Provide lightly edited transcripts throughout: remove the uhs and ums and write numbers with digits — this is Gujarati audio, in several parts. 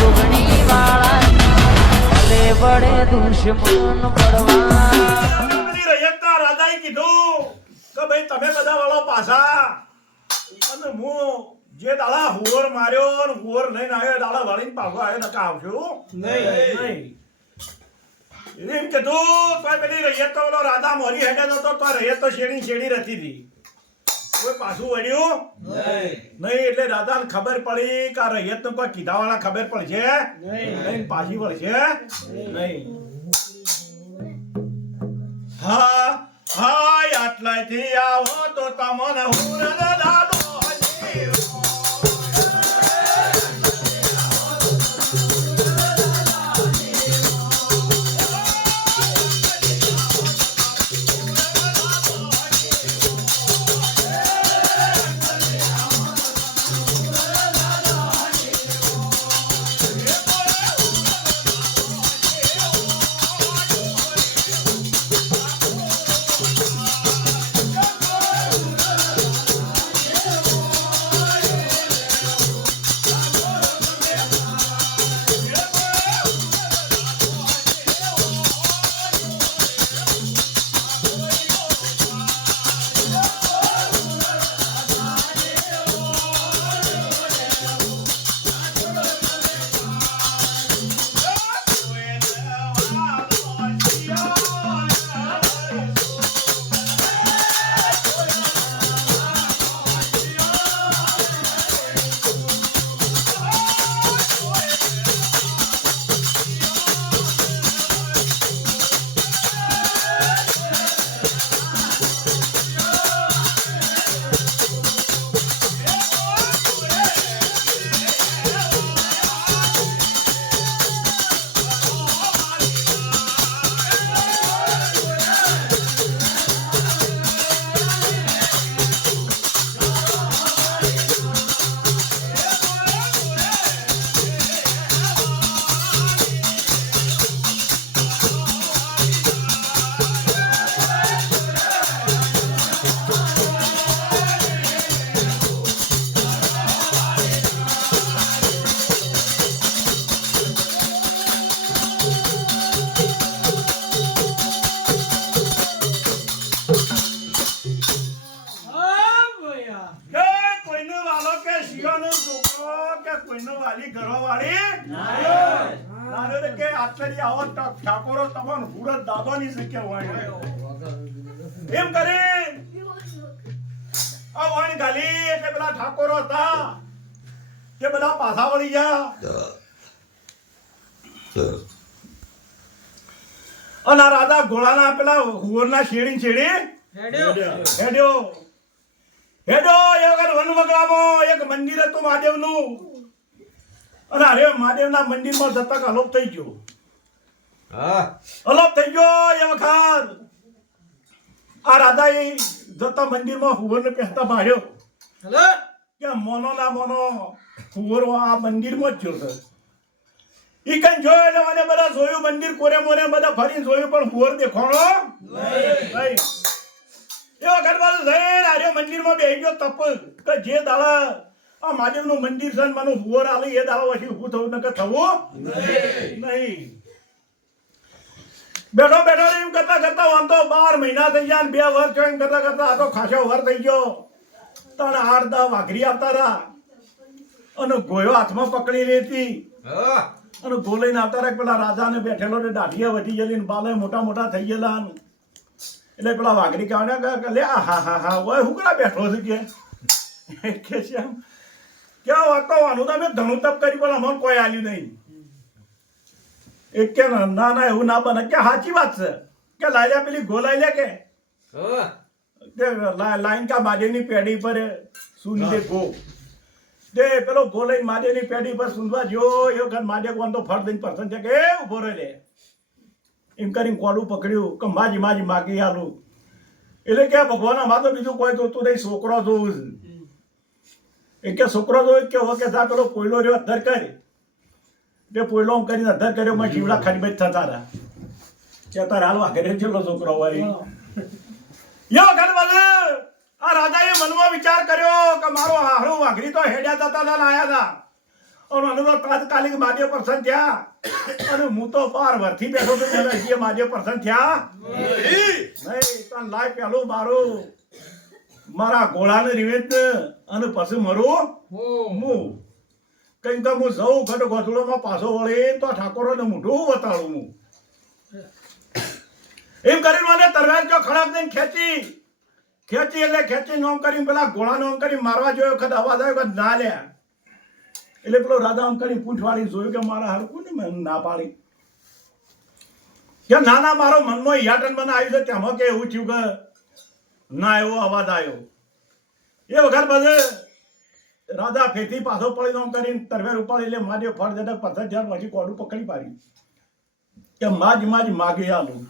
જોગણી વાળા ભલે વડે દુશ્મન પડવા પેલી રૈયતના રાજાએ કીધું કે ભાઈ તમે બધા વાળો પાછા અને હું જે દાડા હુવર માર્યો ને હુવર લઈને આવ્યો દાડા વાળીને પાછો આવ્યો નકા આવજો નહીં એમ કીધું તો પેલી રૈયત તો પેલો રાજા મોરી હેડે તો રૈયત તો શેડી શેડી રહેતી હતી કોઈ પાછું વળ્યું નહીં એટલે રાજાને ખબર પડી કે આ રૈયત નું કોઈ કીધા વાળા ખબર પડશે નહીં પાછી વળશે નહીં હા હા આટલાથી આવો તો તમને હું દાદો ઠાકોરો તમને હુરત દાદાની શક્યા એમ કરી આ વાણી ગાલી એટલે પેલા ઠાકોરો હતા તે બધા પાછા વળી ગયા અને આ રાજા ઘોડાના પેલા હુવરના શેડી હેડ્યો એ વખત વનવગડામાં એક મંદિર હતું મહાદેવનું અને અરે મહાદેવના મંદિરમાં જતા અલોપ થઈ ગયો અલોપ થઈ ગયો એ વખત આ રાજા જતા મંદિરમાં હુવરને પહેરતા ભાડ્યો કે મોનો ના મોનો હુવરો આ મંદિરમાં જ ગયો ઈ કઈ જોયો એટલે મને બધા જોયું મંદિર કોરે મોરે બધા ફરીને જોયું પણ હુવર દેખાણો નહીં એ વખત બાજુ જઈને આર્યો મંદિરમાં બેસી ગયો તપ કે જે દાડા આ મહાદેવનું મંદિર છે મને હુવર આલે એ દાડા પછી ઊભું થવું નકર થવું નહીં બેઠો એમ કરતા વાંધો 12 મહિના થઈ ગયા 2 વર્ષ થયો એમ કરતા આ તો ખાસો વર થઈ ગયો 3-8 વાઘરી આવતા હતા અને ગોયો હાથમાં પકડી લેતી અને ગો લઈને આવતા રહ્યા પેલા રાજાને બેઠેલો ને દાઢીયા વધી ગયેલી ને બાલે મોટા થઈ ગયેલા એટલે પેલા વાઘરી કહેવાના કે લે હા ઓય હું કરા બેઠો છું કે છે એમ ક્યાં વાત તો વાનું તમે ધણું તપ કરી પણ અમને કોઈ આલ્યું નહીં એક કે ના એવું ના બને કે સાચી વાત છે કે લાલ્યા પેલી ગો લાલ્યા કે લાઈન કા માદેવની પેઢી પર સુની દે ગો દે પેલો ગો લઈને માદેવની પેઢી પર સુનવા જો એ વખત માદેવ કોણ તો ફળ દઈને પર્સન છે કે ઉભો રહે એમ કરીને કોડું પકડ્યું કે માજી માગી આલું એટલે કે ભગવાન અમાર તો બીજું કોઈ જોતું નહીં છોકરો જોવું એ કે છોકરો જોયું કે હવે કે જા પેલો પોયલો રહ્યો અધર કરી તે પોયલો કરીને અધર કર્યો માં જીવડા ખરીબત થતા હતા કે તાર હાલ વાઘરે છેલ્લો છોકરો હોય યો ગણવાલે આ રાજાએ મનમાં વિચાર કર્યો કે મારો હારો વાઘરી તો હેડ્યા જતા હતા આયા હતા અને મને તો તાત્કાલિક મહાદેવ પ્રસન્ન થયા અને હું તો 12 વર્ષથી બેઠો તો ત્યારે હજી મહાદેવ પ્રસન્ન થયા નહીં તો લાય પેલું મારું મારા ઘોડાને રિવેજ અને પછી મરું હું કઈ તો હું જઉં ખડો ગોધડોમાં પાછો વળે તો ઠાકોરોને મોઢું બતાડું હું એમ કરીને મને તરવાર જો ખરાબ દઈને ખેંચી એટલે ખેંચી નોમ કરીને પેલા ઘોડા નોમ કરી મારવા જોયો વખત અવાજ આવ્યો કે ના લે એટલે પેલો રાજા આમ કરી પૂંછવાડી જોયું કે મારા હરકું ને મેં ના પાડી કે ના મારો મનમાં યાટન મને આવ્યું છે તેમાં કે એવું થયું કે ના એવો અવાજ આવ્યો એ વખત બધે રાજા ફેથી પાછો પડી નોમ કરીને તરવેર ઉપાડી એટલે મારી ફળ જતા પથ્થર જ્યાં પછી કોડું પકડી પાડી કે માજ માગે આલું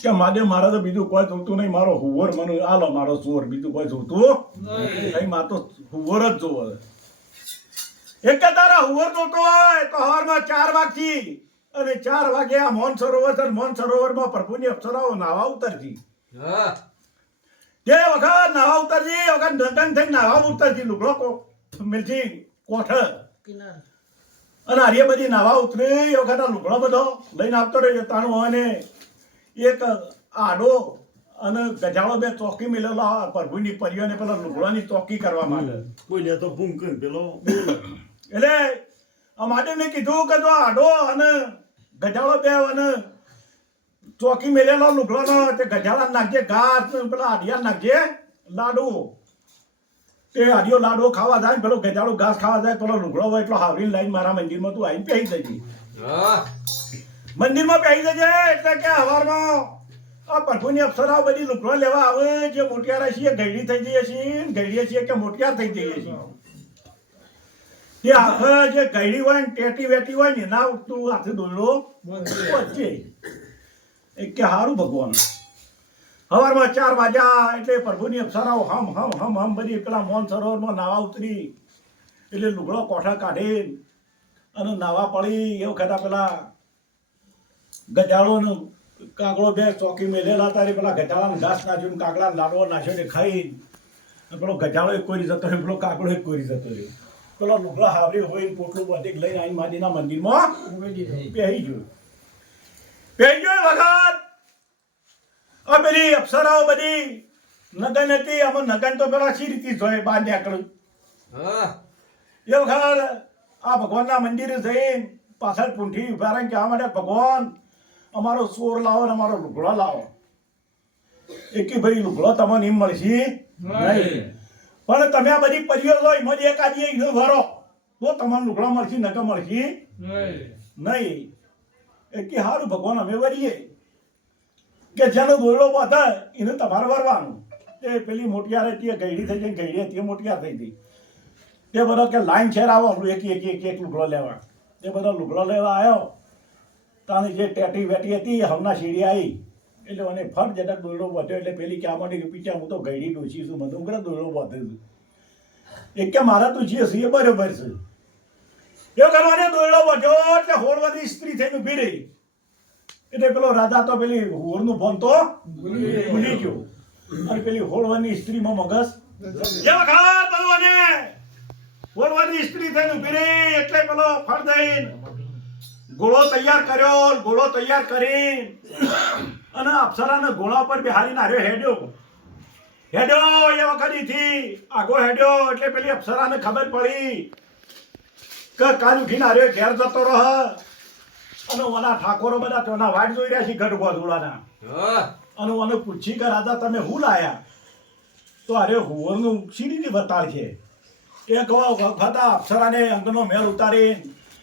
કે માદે મારે તો બીજું કોઈ જોતું નહીં મારો હુવર મને આલો મારો સુવર બીજું કોઈ જોતું નહીં મારે તો હુવર જ જોવો એક તારા હુવર જોતો હોય તો હવારમાં 4 વાગથી અને 4 વાગે આ મોહન સરોવરમાં પ્રભુની અપ્સરાઓ નાવા ઉતરજી તે વખત નાવા ઉતરજી વખત નગન થઈ નાવા ઉતરજી લુગડો મિલજી કોઠ અને આર્ય બધી નાવા ઉતરી એ વખત આ લુગડો બધો લઈને આવતો રહ્યો તાણું હોય ને એક આડો અને ગજાળો બે ચોકી મિલેલો પ્રભુની પરિયોને પેલા લુગડાની ચોકી કરવા માંગે કોઈને તો ભૂમ પેલો એટલે અમારે મેં કીધું કે જો આડો અને ગજાળો બે અને ચોકી મેલેલો લુગડાનો તે ગજાળા નાખજે ઘાસ પેલા આડિયા નાખજે લાડુ તે આડિયો લાડુ ખાવા જાય પેલો ગજાળો ઘાસ ખાવા જાય પેલો લુગડો હોય એટલો હાવરી લાઈન મારા મંદિરમાં તું આવીને પહેરી જજે મંદિરમાં પહેરી જજે એટલે કે હવારમાં આ પ્રભુની અપ્સરાઓ બધી લુગડો લેવા આવે જે મોટિયારા છીએ ગઈડી થઈ જઈએ છીએ ગઈડીએ છીએ કે મોટિયાર થઈ જઈએ છીએ તે આખા જે ગઈડી હોય ને ટેટી વેટી હોય ને ના તું હાથે દોડો વચ્ચે એક કે હારું ભગવાન હવારમાં 4 વાગ્યા એટલે પ્રભુની અપ્સરાઓ હમ બધી પેલા મોહન સરોવરમાં નાવા ઉતરી એટલે લુગડો કોઠા કાઢી અને નાવા પડી એ વખત પેલા ગજાળો ને કાગડો બે ચોકી મેલેલા તારી પેલા ગજાળાને ઘાસ નાખ્યું કાગડા લાડવો નાખ્યો ને ખાઈ પેલો ગજાળો એક કોરી જતો રહ્યો પેલો કાગડો એક કોરી જતો રહ્યો પેલો લુગડા હાવરી હોય પોટલું બધી લઈને આવીને માદીના મંદિરમાં પહેરી ગયો વખત આ બધી અપ્સરાઓ બધી નગન હતી અમે નગન તો પેલા સી રીતે જોઈ બહાર નીકળ્યું એ વખત આ ભગવાનના મંદિરે જઈને પાછળ પૂંઠી ઉભા રહીને કહેવા માટે ભગવાન અમારો ચોર લાવો ને અમારો લુગડો લાવો એકી ભાઈ લુગડો તમને એમ મળશે નહીં પણ તમે આ બધી પરિયો લો એમાં એકાદી એને ભરો તો તમને લુગડો મળશે નકર મળશે નહીં એકી સારું ભગવાન અમે વરીએ કે જેનો દોરડો બાંધે એને તમારે વરવાનું તે પેલી મોટિયાર હતી ગઈડી થઈ જાય ગઈડી હતી મોટિયાર થઈ ગઈ તે બધો કે લાઈન છેર આવો એક લુગડો લેવા તે બધો લુગડો લેવા આવ્યો તાની જે ટેટી વેટી હતી હમણાં સીડી આવી એટલે મને ફટ જતા દોરડો બાંધ્યો એટલે પેલી ક્યાં માટે કે પીછા હું તો ગઈડી ડોસી છું મને ઉગ્ર દોરડો બાંધે છું એક કે મારા તો જે છે એ બરોબર છે એ કરવાને દોરડો બાંધ્યો એટલે હોળવાથી સ્ત્રી થઈને ઊભી રહી એટલે પેલો રાજા તો પેલી હોળનું ફોન તો ભૂલી ગયો અને પેલી હોળવાની સ્ત્રીમાં મગજ એ વખત ભગવાને હોળવાની સ્ત્રી થઈને ઊભી રહી એટલે પેલો ફળ દઈને ગોળો તૈયાર કરી અને અપ્સરાને ઘોડા પર બેહારીને આવ્યો હેડ્યો એ વખતથી આગો હેડ્યો એટલે પેલી અપ્સરાને ખબર પડી કે કાલ ઉઠીને આવ્યો ઘેર જતો રહ અને ઓના ઠાકોરો બધા તેના વાટ જોઈ રહ્યા છે ગઢ ગોધુડાના અને મને પૂછી કે રાજા તમે હું લાયા તો અરે હુવરનું સીડીની બતાડ છે એક વખત અપ્સરાને અંગનો મેળ ઉતારી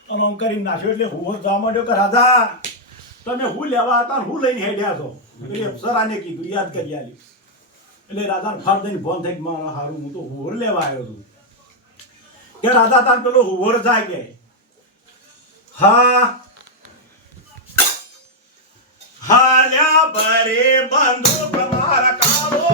અને આમ કરી નાખ્યો એટલે હુવર જવા માંડ્યો કે રાજા તમે હું લેવા હતા હું લઈને હેડ્યા છો એટલે અપ્સરાને કીધું યાદ કરી આલી એટલે રાજા ફાર દઈને ફોન થઈ મારા હારું હું તો હુવર લેવા આવ્યો છું કે રાજા તાર પેલો હુવર જાય કે હાલ્યા બરે બંધુ તમારા કાળો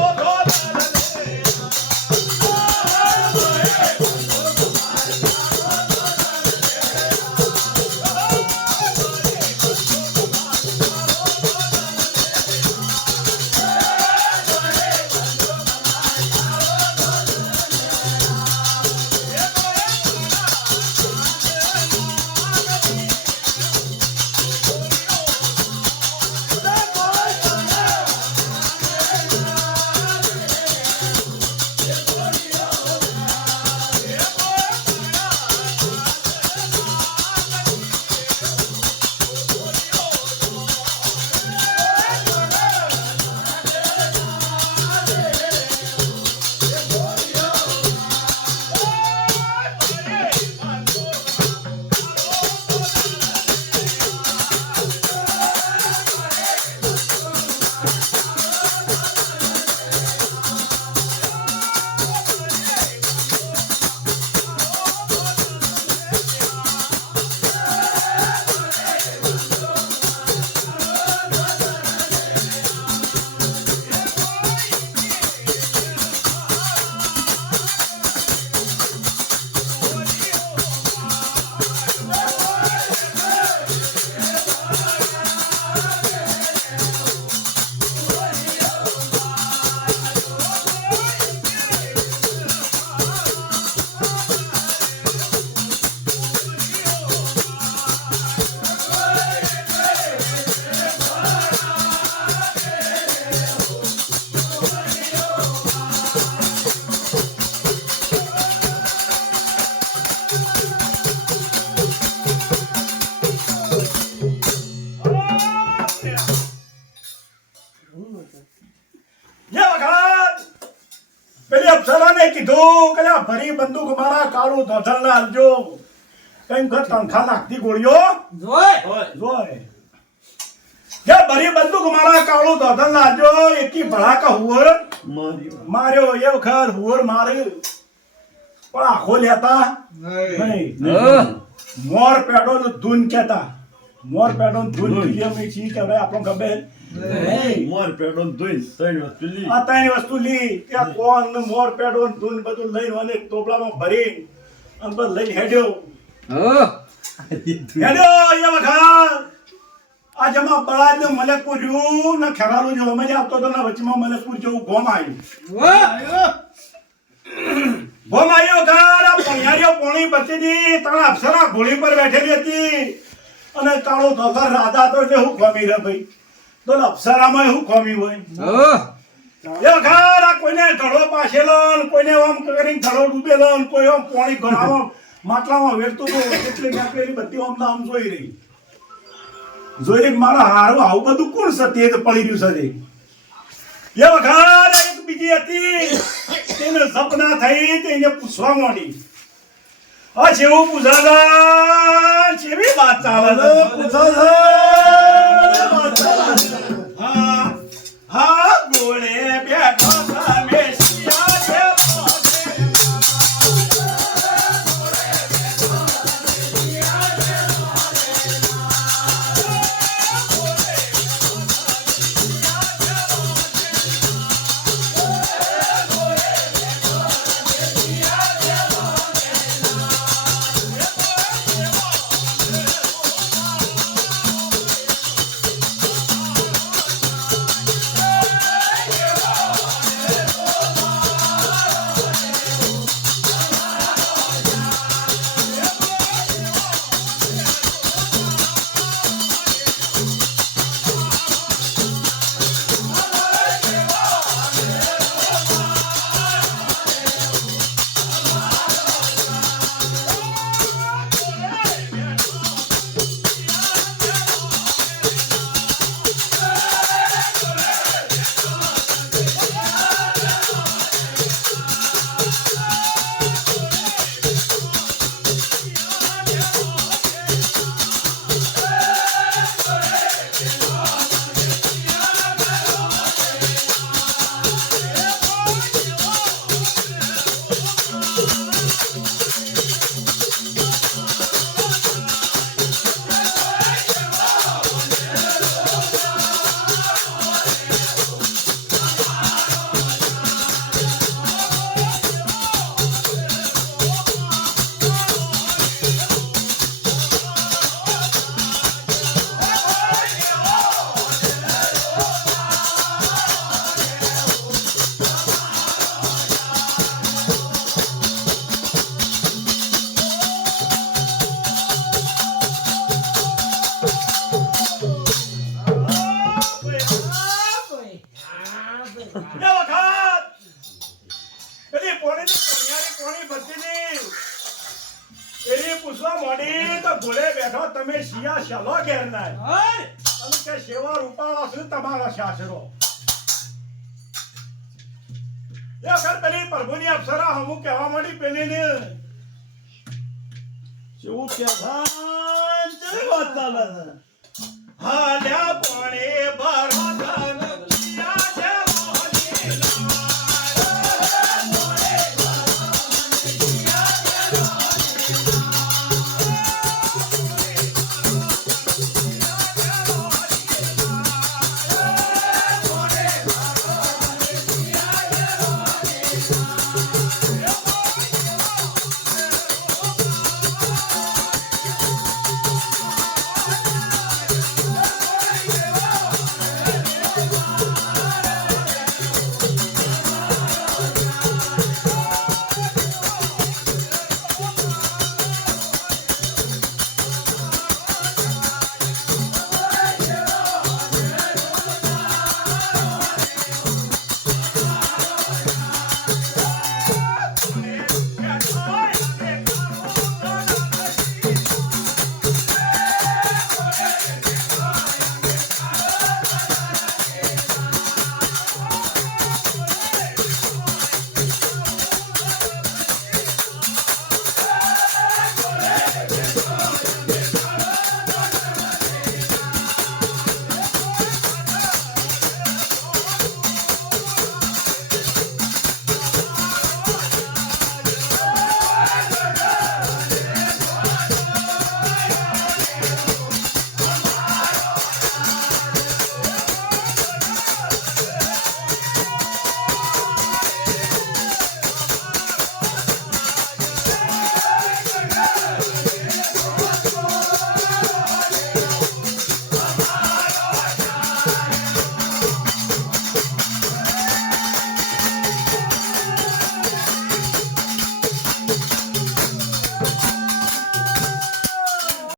કીધું કે લ્યા ભરી બંદૂક મારા કાળું ધોધલ ના આલજો કઈ ઘર તનખા નાખતી ગોળીઓ જોય જે ભરી બંદૂક મારા કાળું ધોધલ ના આલજો એકી ભડાકા હુવર માર્યો એ વખત હુવર માર્યો પણ આખો લેતા નહીં મોર પેડો ધૂન કેતા મોર પેડો ધૂન કીએ મે છી કે આપણો ખબર મોર પેડો ધોઈ ત્રણ વસ્તુ લી આ ત્રણ વસ્તુ લી ત્યાં કોણ ને મોર પેડો ધૂન બધું લઈને અને ટોપલામાં ભરી અને બસ લઈને હેડ્યો એ વખત આ જમા બળાદ ને મલકપુર રહ્યું ને ખેરાલું જો અમે આપતો તો ને વચમાં મલકપુર જેવું ગોમ આવ્યું ગોમ આવ્યો ઘર આ પણિયારીઓ પોણી બચી દી તારા અપ્સરા ઘોડી પર બેઠેલી હતી અને કાળો ધોધર રાધા તો એટલે હું ખોમી રે ભાઈ તો અપ્સરામાં હું ખોમી હોય એ વખત આ કોઈને ધડો પાછેલો ને કોઈને આમ કરીને ધડો ડૂબેલો ને કોઈ આમ પોણી ઘણામાં માટલામાં વેરતું હતું એટલે મેં પેલી બધી આમ નામ જોઈ રહી જોઈ મારા હારું આવું બધું કોણ સત્ય પડી રહ્યું છે એ વખત એક બીજી હતી તેને સપના થઈ તેને પૂછવા માંડી આ જેવું પૂછાતા જેવી વાત ચાલે હા હા ગોળે બેઠો તમે શિયા છે તમે શિયા શલો ઘેરના અને કે સેવા રૂપાળા છે તમારા શાસરો એ વખત પેલી પ્રભુની અપ્સરા હમું કહેવા માંડી પેલી ને શું કહેતા વાત ચાલે હાલ્યા પાણી ભર